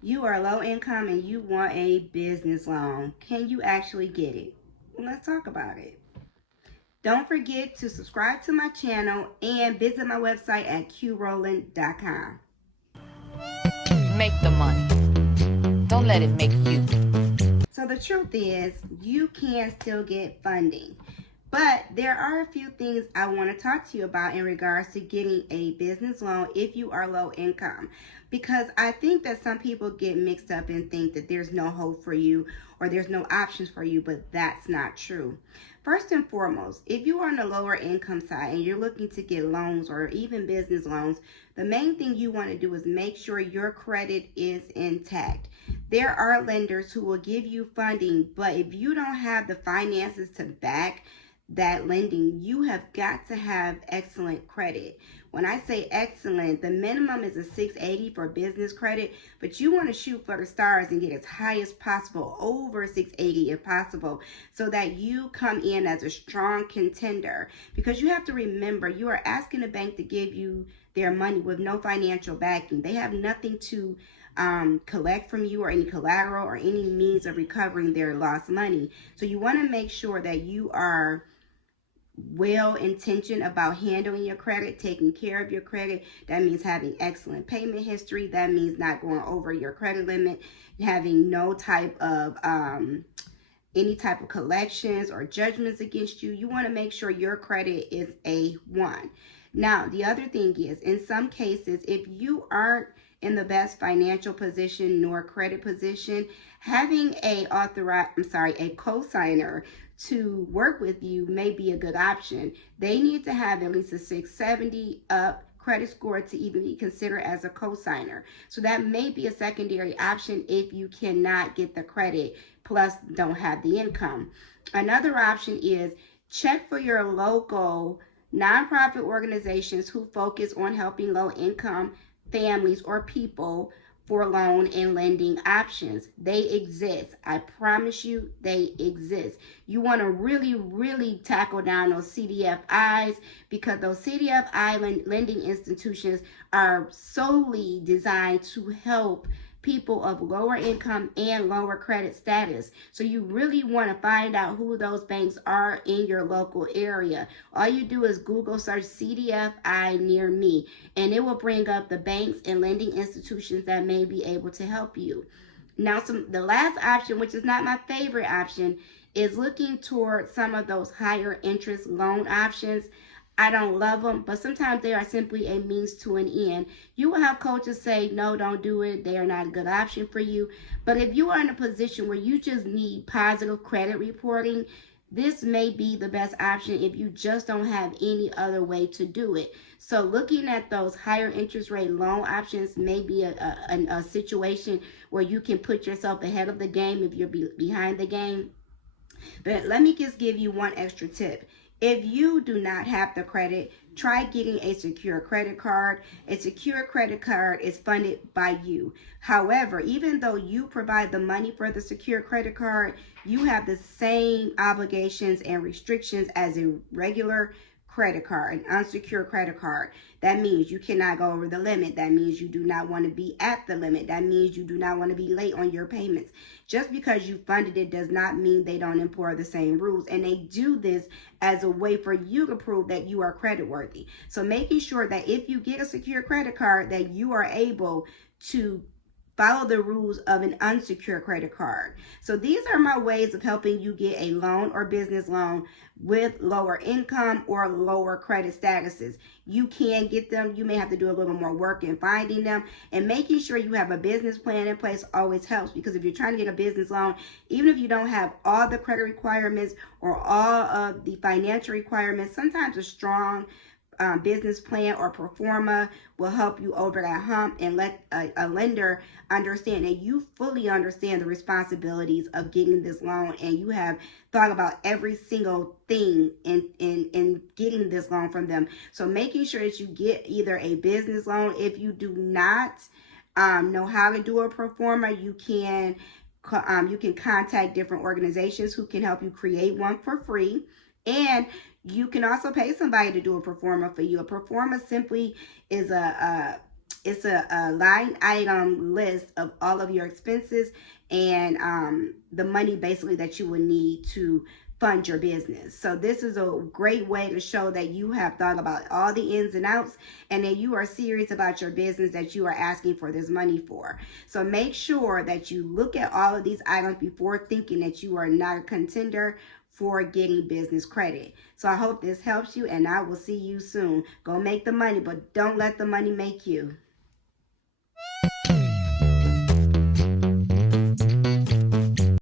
You are low income and you want a business loan. Can you actually get it? Let's talk about it. Don't forget to subscribe to my channel and visit my website at qrowland.com. Make the money. Don't let it make you. So the truth is, you can still get funding. But there are a few things I want to talk to you about in regards to getting a business loan if you are low income. Because I think that some people get mixed up and think that there's no hope for you or there's no options for you, but that's not true. First and foremost, if you are on the lower income side and you're looking to get loans or even business loans, the main thing you want to do is make sure your credit is intact. There are lenders who will give you funding, but if you don't have the finances to back that lending, you have got to have excellent credit. When I say excellent, the minimum is a 680 for business credit, but you want to shoot for the stars and get as high as possible, over 680 if possible, so that you come in as a strong contender. Because you have to remember, you are asking a bank to give you their money with no financial backing. They have nothing to collect from you or any collateral or any means of recovering their lost money. So you want to make sure that you are well intentioned about handling your credit, taking care of your credit. That means having excellent payment history. That means not going over your credit limit, having no type of any type of collections or judgments against you. You want to make sure your credit is A1. Now, the other thing is, in some cases, if you aren't in the best financial position nor credit position, having a co-signer to work with you may be a good option. They need to have at least a 670 up credit score to even be considered as a co-signer. So that may be a secondary option if you cannot get the credit plus don't have the income. Another option is check for your local nonprofit organizations who focus on helping low income families or people for loan and lending options. They exist. I promise you, they exist. You want to really tackle down those CDFIs, because those CDFI lending institutions are solely designed to help people of lower income and lower credit status. So you really want to find out who those banks are in your local area. All you do is Google search CDFI near me, and it will bring up the banks and lending institutions that may be able to help you. Now, the last option, which is not my favorite option, is looking toward some of those higher interest loan options. I don't love them, but sometimes they are simply a means to an end. You will have coaches say, no, don't do it. They are not a good option for you. But if you are in a position where you just need positive credit reporting, this may be the best option if you just don't have any other way to do it. So looking at those higher interest rate loan options may be a situation where you can put yourself ahead of the game if you're behind the game. But let me just give you one extra tip. If you do not have the credit, try getting a secure credit card. A secure credit card is funded by you. However, even though you provide the money for the secure credit card, you have the same obligations and restrictions as a regular credit card, an unsecured credit card. That means you cannot go over the limit. That means you do not want to be at the limit. That means you do not want to be late on your payments. Just because you funded it does not mean they don't employ the same rules. And they do this as a way for you to prove that you are credit worthy. So making sure that if you get a secure credit card, that you are able to follow the rules of an unsecured credit card. So these are my ways of helping you get a loan or business loan with lower income or lower credit statuses. You can get them. You may have to do a little more work in finding them, and making sure you have a business plan in place always helps, because if you're trying to get a business loan, even if you don't have all the credit requirements or all of the financial requirements, sometimes a strong business plan or pro forma will help you over that hump and let a lender understand that you fully understand the responsibilities of getting this loan, and you have thought about every single thing in getting this loan from them. So making sure that you get either a business loan. If you do not know how to do a pro forma, you can contact different organizations who can help you create one for free. And you can also pay somebody to do a pro forma for you. A pro forma simply is it's a line item list of all of your expenses and the money basically that you would need to fund your business. So this is a great way to show that you have thought about all the ins and outs and that you are serious about your business that you are asking for this money for. So make sure that you look at all of these items before thinking that you are not a contender for getting business credit. So I hope this helps you, and I will see you soon. Go make the money, but don't let the money make you.